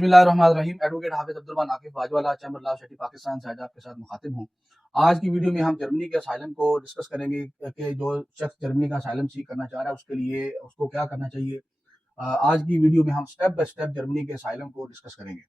बिस्मिल्लाहिर्रहमानिर्रहीम। Advocate Hafiz Abdul Naqif Bajwala chamber law city Pakistan से आज आपके साथ मुखातिब हूँ। आज की वीडियो में हम जर्मनी के असाइलम को डिस्कस करेंगे कि जो शख्स जर्मनी का असाइलम सीख करना चाह रहा है उसके लिए उसको क्या करना चाहिए। आज की वीडियो में हम स्टेप बाय स्टेप जर्मनी के असाइलम को डिस्कस करेंगे।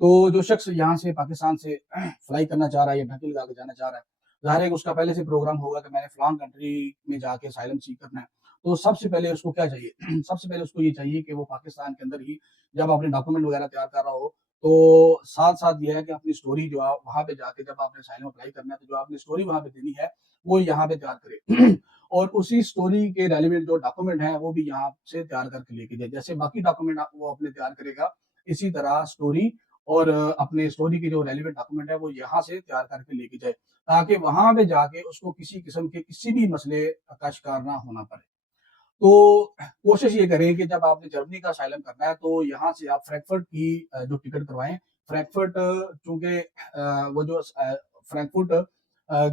तो जो शख्स यहाँ से पाकिस्तान से फ्लाई करना चाह रहा है या ढाका लगा के जाना चाह रहा है, ज़ाहिर है कि उसका पहले से प्रोग्राम होगा कि मैंने फलान कंट्री में जाके असाइलम सीख करना है। तो सबसे पहले उसको क्या चाहिए? सबसे पहले उसको ये चाहिए कि वो पाकिस्तान के अंदर ही जब अपने डॉक्यूमेंट वगैरह तैयार कर रहा हो, तो साथ-साथ ये है कि अपनी स्टोरी जो आप वहाँ पे जाके जब आपने असाइलम अप्लाई करना है, तो जो आपने स्टोरी वहाँ पे देनी है, वो यहाँ पे तैयार करे। और उसी स्टोरी के रेलेवेंट जो डॉक्यूमेंट हैं, वो भी यहाँ से तैयार करके लेके जाए। जैसे बाकी डॉक्यूमेंट वो अपने तैयार करेगा, इसी तरह स्टोरी और अपने स्टोरी के जो रेलेवेंट डॉक्यूमेंट है वो यहाँ से तैयार करके लेके जाए, ताकि वहां पे जाके उसको किसी किस्म के किसी भी मसले का शिकार ना होना पड़े। तो कोशिश ये करें कि जब आपने जर्मनी का असाइलम करना है तो यहाँ से आप फ्रैंकफर्ट की जो टिकट करवाएं। फ्रैंकफर्ट चूंकि वो जो फ्रैंकफर्ट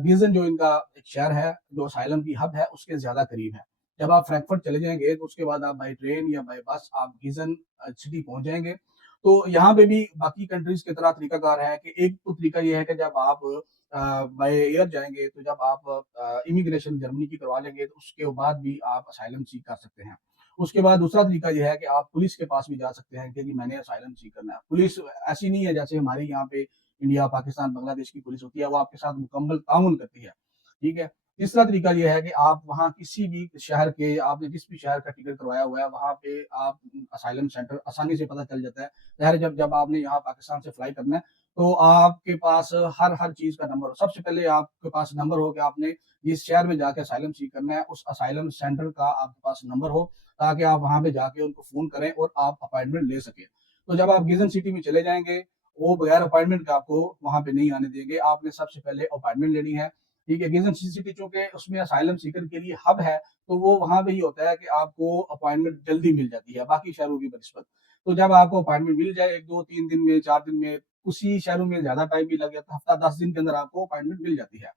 गीजन जो इनका एक शहर है जो असाइलम की हब है उसके ज्यादा करीब है। जब आप फ्रैंकफर्ट चले जाएंगे तो उसके बाद आप बाई ट्रेन या बाई बस आप गीजन सिटी पहुंच जाएंगे। तो यहाँ पे भी बाकी कंट्रीज की तरह तरीकाकार है कि एक तो तरीका ये है कि जब आप बाय एयर जाएंगे तो जब आप इमिग्रेशन जर्मनी की करवा लेंगे तो उसके बाद भी आप असाइलम सीख कर सकते हैं। उसके बाद दूसरा तरीका ये है कि आप पुलिस के पास भी जा सकते हैं कि जी मैंने असाइलम सीख करना है। पुलिस ऐसी नहीं है जैसे हमारे यहाँ पे इंडिया पाकिस्तान बांग्लादेश की पुलिस होती है, वो आपके साथ मुकम्मल ताउन करती है। ठीक है। तीसरा तरीका ये है कि आप वहाँ किसी भी शहर के आपने जिस भी शहर का टिकट करवाया हुआ है वहाँ पे आप असाइलम सेंटर आसानी से पता चल जाता है। ज़ाहिर जब जब आपने यहाँ पाकिस्तान से फ्लाई करना है तो आपके पास हर चीज का नंबर हो। सबसे पहले आपके पास नंबर हो कि आपने जिस शहर में जाके असाइलम सीख करना है उस असाइलम सेंटर का आपके पास नंबर हो, ताकि आप वहां पे जाके उनको फोन करें और आप अपॉइंटमेंट ले सके। तो जब आप गिजन सिटी में चले जाएंगे वो बगैर अपॉइंटमेंट के आपको वहां पे नहीं आने देंगे। आपने सबसे पहले अपॉइंटमेंट लेनी है। ठीक है। गिजन सिटी चूंकि उसमें असाइलम सीकर के लिए हब है, तो वो वहां पे ही होता है कि आपको अपॉइंटमेंट जल्दी मिल जाती है बाकी शहरों की बनस्बत। तो जब आपको अपॉइंटमेंट मिल जाए 1 2 3 दिन में 4 दिन में, उसी शहरों में ज्यादा टाइम भी लग जाता है, हफ्ता 10 दिन के अंदर आपको अपॉइंटमेंट मिल जाती है।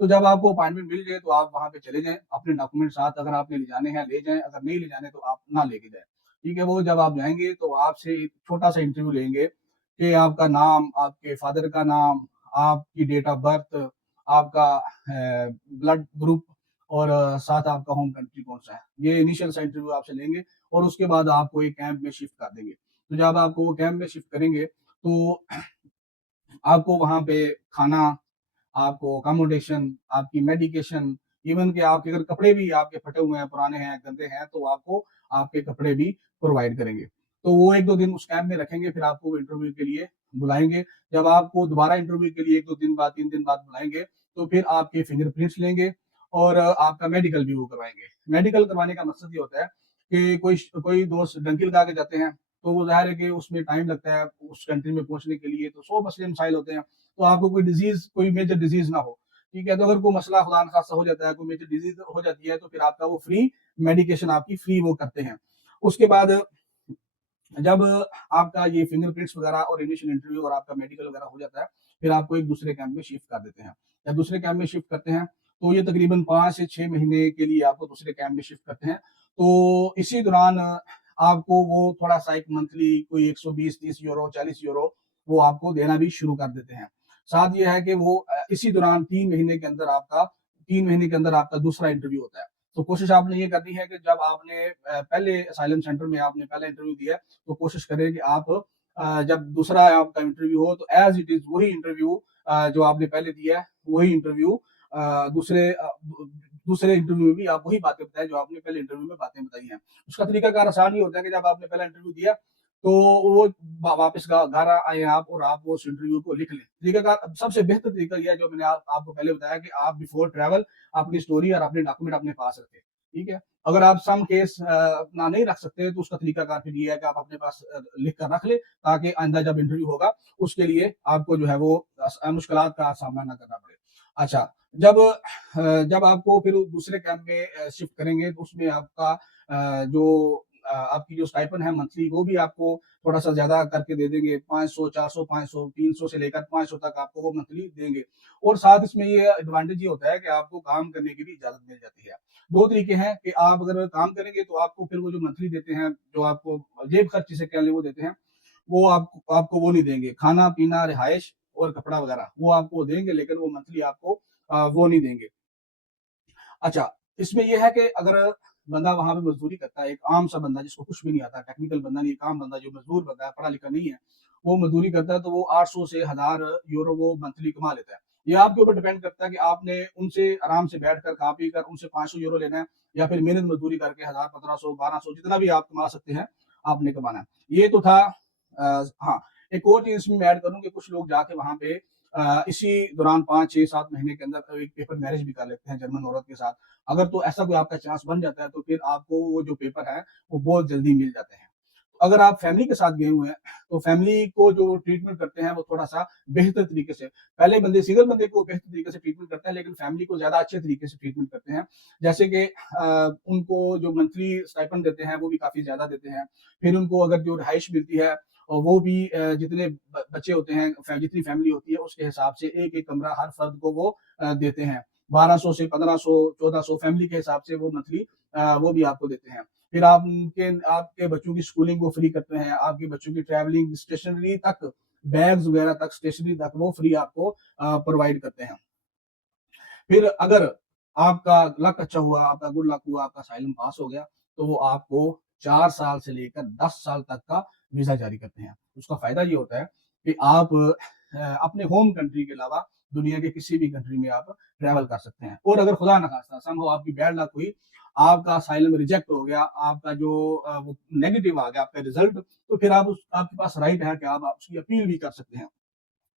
तो जब आपको अपॉइंटमेंट मिल जाए तो आप वहां पे चले जाएं अपने डॉक्यूमेंट साथ। अगर आपने ले जाने हैं ले जाएं, अगर नहीं ले जाने तो आप ना लेके जाएं। ठीक है। वो जब आप जाएंगे तो आपसे एक छोटा सा इंटरव्यू लेंगे कि आपका नाम, आपके फादर का नाम, आपकी डेट ऑफ बर्थ, आपका ब्लड ग्रुप और साथ आपका होम कंट्री कौन सा है। ये इनिशियल सा इंटरव्यू आपसे लेंगे और उसके बाद आपको एक कैंप में शिफ्ट कर देंगे। तो जब आपको वो कैंप में शिफ्ट करेंगे तो आपको वहाँ पे खाना, आपको अकोमोडेशन, आपकी मेडिकेशन, इवन कि आपके अगर कपड़े भी आपके फटे हुए हैं, पुराने हैं, गंदे हैं, तो आपको आपके कपड़े भी प्रोवाइड करेंगे। तो वो 1 2 दिन उस कैंप में रखेंगे, फिर आपको इंटरव्यू के लिए बुलाएंगे। जब आपको दोबारा इंटरव्यू के लिए 1 2 दिन बाद 3 दिन बाद बुलाएंगे तो फिर आपके फिंगरप्रिंट्स लेंगे और आपका मेडिकल भी वो करवाएंगे। मेडिकल करवाने का मकसद ये होता है कि कोई कोई दोस्त डंकी लगा के जाते हैं, तो वो ज़ाहिर है कि उसमें टाइम लगता है उस कंट्री में पहुंचने के लिए, तो 100 मसले मसाइल होते हैं। तो आपको कोई डिजीज, कोई मेजर डिजीज ना हो। ठीक है। तो अगर कोई मसला खुदा न खास्ता हो जाता है, कोई मेजर डिजीज हो जाती है, तो फिर आपका वो फ्री मेडिकेशन आपकी फ्री वो करते हैं। उसके बाद जब आपका ये फिंगरप्रिंट्स वगैरह और इनिशियल इंटरव्यू और आपका मेडिकल वगैरह हो जाता है, फिर आपको एक दूसरे कैंप में शिफ्ट कर देते हैं। जब दूसरे कैंप में शिफ्ट करते हैं तो ये तकरीबन 5 से 6 महीने के लिए आपको दूसरे कैंप में शिफ्ट करते हैं। तो इसी दौरान आपको वो थोड़ा सा एक मंथली कोई 120 30 यूरो 40 यूरो वो आपको देना भी शुरू कर देते हैं। साथ ये है कि वो इसी दौरान 3 महीने के अंदर आपका दूसरा इंटरव्यू होता है। तो कोशिश आपने ये करनी है कि जब आपने पहले असाइलम सेंटर में आपने पहला इंटरव्यू दिया तो कोशिश करें कि आप जब दूसरा आपका इंटरव्यू हो तो एज इट इज वही इंटरव्यू जो आपने पहले दिया है वही इंटरव्यू दूसरे इंटरव्यू में भी आप वही बातें बताएं जो आपने पहले इंटरव्यू में बातें बताई हैं। उसका तरीकाकार आसान ही होता है कि जब आपने पहला इंटरव्यू दिया तो वो वापस घर आए आप और आप वो उस इंटरव्यू को लिख लें। तरीकाकार सबसे बेहतर तरीका यह है जो मैंने आपको पहले बताया कि आप बिफोर ट्रैवल अपनी स्टोरी और अपने डॉक्यूमेंट अपने पास रखें। ठीक है। अगर आप सम केस अपना नहीं रख सकते तो उसका तरीकाकार फिर ये है कि आप अपने पास लिख कर रख ले, ताकि आइंदा जब इंटरव्यू होगा उसके लिए आपको जो है वो मुश्किलात का सामना ना करना पड़े। अच्छा, जब आपको फिर दूसरे कैंप में शिफ्ट करेंगे तो उसमें आपका जो आपकी जो स्टाइपेंड है मंथली वो भी आपको थोड़ा सा ज्यादा करके दे देंगे। 500 400 500 300 से लेकर 500 तक आपको वो मंथली देंगे। और साथ इसमें ये एडवांटेज ये होता है कि आपको काम करने की भी इजाजत मिल जाती है। दो तरीके हैं कि आप अगर काम करेंगे तो आपको फिर वो जो मंथली देते हैं जो आपको जेब खर्ची से कह लें वो देते हैं। वो आपको वो नहीं देंगे, खाना पीना रिहाइश और कपड़ा वगैरह वो आपको देंगे, लेकिन वो मंथली आपको वो नहीं देंगे। अच्छा, इसमें ये है कि अगर बंदा वहां पे मजदूरी करता है, एक आम सा बंदा जिसको कुछ भी नहीं आता, टेक्निकल बंदा नहीं, एक आम बंदा जो मजदूर बंदा है, पढ़ा लिखा नहीं है, वो मजदूरी करता है, तो वो 800 से 1000 यूरो वो मंथली कमा लेता है। ये आपके ऊपर डिपेंड करता है कि आपने उनसे आराम से बैठकर खा पी कर उनसे 500 यूरो लेना है, या फिर मेहनत मजदूरी करके 1000, 1500, 1200 जितना भी आप कमा सकते हैं आपने कमाना है। ये तो था। हाँ, एक और चीज इसमें ऐड करूँ कि कुछ लोग जाके वहां पे इसी दौरान 5, 6, 7 महीने के अंदर एक पेपर मैरिज भी कर लेते हैं जर्मन औरत के साथ। अगर तो ऐसा कोई आपका चांस बन जाता है, तो फिर आपको वो जो पेपर है वो बहुत जल्दी मिल जाते हैं। अगर आप फैमिली के साथ गए हुए हैं, तो फैमिली को जो ट्रीटमेंट करते हैं वो थोड़ा-सा बेहतर तरीके से, पहले बंदे सिंगल बंदे को बेहतर तरीके से ट्रीटमेंट करते हैं, लेकिन फैमिली को ज़्यादा अच्छे तरीके से ट्रीटमेंट करते हैं। जैसे कि उनको जो मंथली स्टाइपेंड देते हैं, वो भी काफ़ी ज़्यादा देते हैं। फिर उनको अगर जो रिहाइश मिलती है, और वो भी जितने ब बच्चे होते हैं, जितनी फैमिली होती है, उसके हिसाब से एक-एक कमरा हर फर्द को वो देते हैं। 1200 से 1500, 1400 फैमिली के हिसाब से वो मंथली वो भी आपको देते हैं। फिर आपके बच्चों की स्कूलिंग वो फ्री करते हैं, आपके बच्चों की ट्रैवलिंग, स्टेशनरी तक, बैग्स वगैरह तक, स्टेशनरी तक वो फ्री आपको प्रोवाइड करते हैं। फिर अगर आपका लक अच्छा हुआ, आपका गुड लक हुआ, आपका असाइलम पास हो गया, तो वो आपको 4 साल से लेकर 10 साल तक का वीज़ा जारी करते हैं। उसका फ़ायदा ये होता है कि आप अपने होम कंट्री के अलावा दुनिया के किसी भी कंट्री में आप ट्रैवल कर सकते हैं। और अगर खुदा ना खास्ता समहाउ आपकी बैड लक हुई, आपका असाइलम रिजेक्ट हो गया, आपका जो वो नेगेटिव आ गया आपका रिज़ल्ट, तो फिर आपके पास राइट है कि आप उसकी अपील भी कर सकते हैं।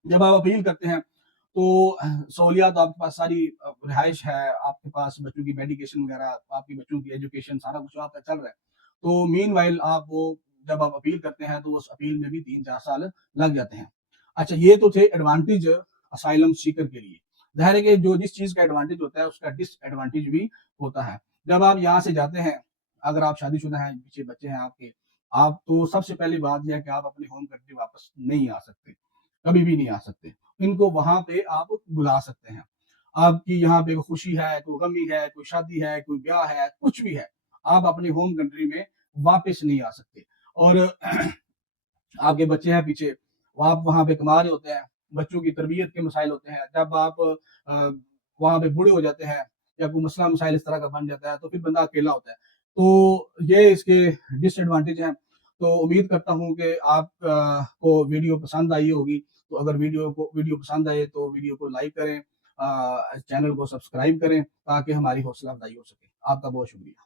जब आप अपील करते हैं, तो सहूलियत आपके पास सारी, रिहाइश है, आपके पास बच्चों की मेडिकेशन वगैरह, आपके बच्चों की एजुकेशन, सारा कुछ आपका चल रहा है। तो मीनवाइल आप वो जब आप अपील करते हैं, तो उस अपील में भी 3-4 साल लग जाते हैं। अच्छा, ये तो थे एडवांटेज असाइलम सीकर के लिए। ज़ाहिर है कि जो जिस चीज़ का एडवांटेज होता है, उसका डिसएडवांटेज भी होता है। जब आप यहाँ से जाते हैं, अगर आप शादीशुदा हैं, पीछे बच्चे हैं आपके, आप तो सबसे पहली बात ये है कि आप अपनी होम कंट्री वापस नहीं आ सकते। कभी भी नहीं आ सकते। इनको वहाँ पे आप बुला सकते हैं। आपकी यहाँ पे कोई खुशी है, कोई गमी है, कोई शादी है, कोई ब्याह है, कुछ भी है, आप अपनी होम कंट्री में वापस नहीं आ सकते। और आपके बच्चे हैं पीछे, आप वहाँ पे कमा रहे होते हैं, बच्चों की तरबियत के मसाइल होते हैं। जब आप वहाँ पे बूढ़े हो जाते हैं, या कोई मसला मसाइल इस तरह का बन जाता है, तो फिर बंदा अकेला होता है। तो ये इसके डिसएडवांटेज हैं। तो उम्मीद करता हूँ कि आप को वीडियो पसंद आई होगी। तो अगर वीडियो पसंद आए, तो वीडियो को लाइक करें, चैनल को सब्सक्राइब करें, ताकि हमारी हौसला अफजाई हो सके। आपका बहुत शुक्रिया।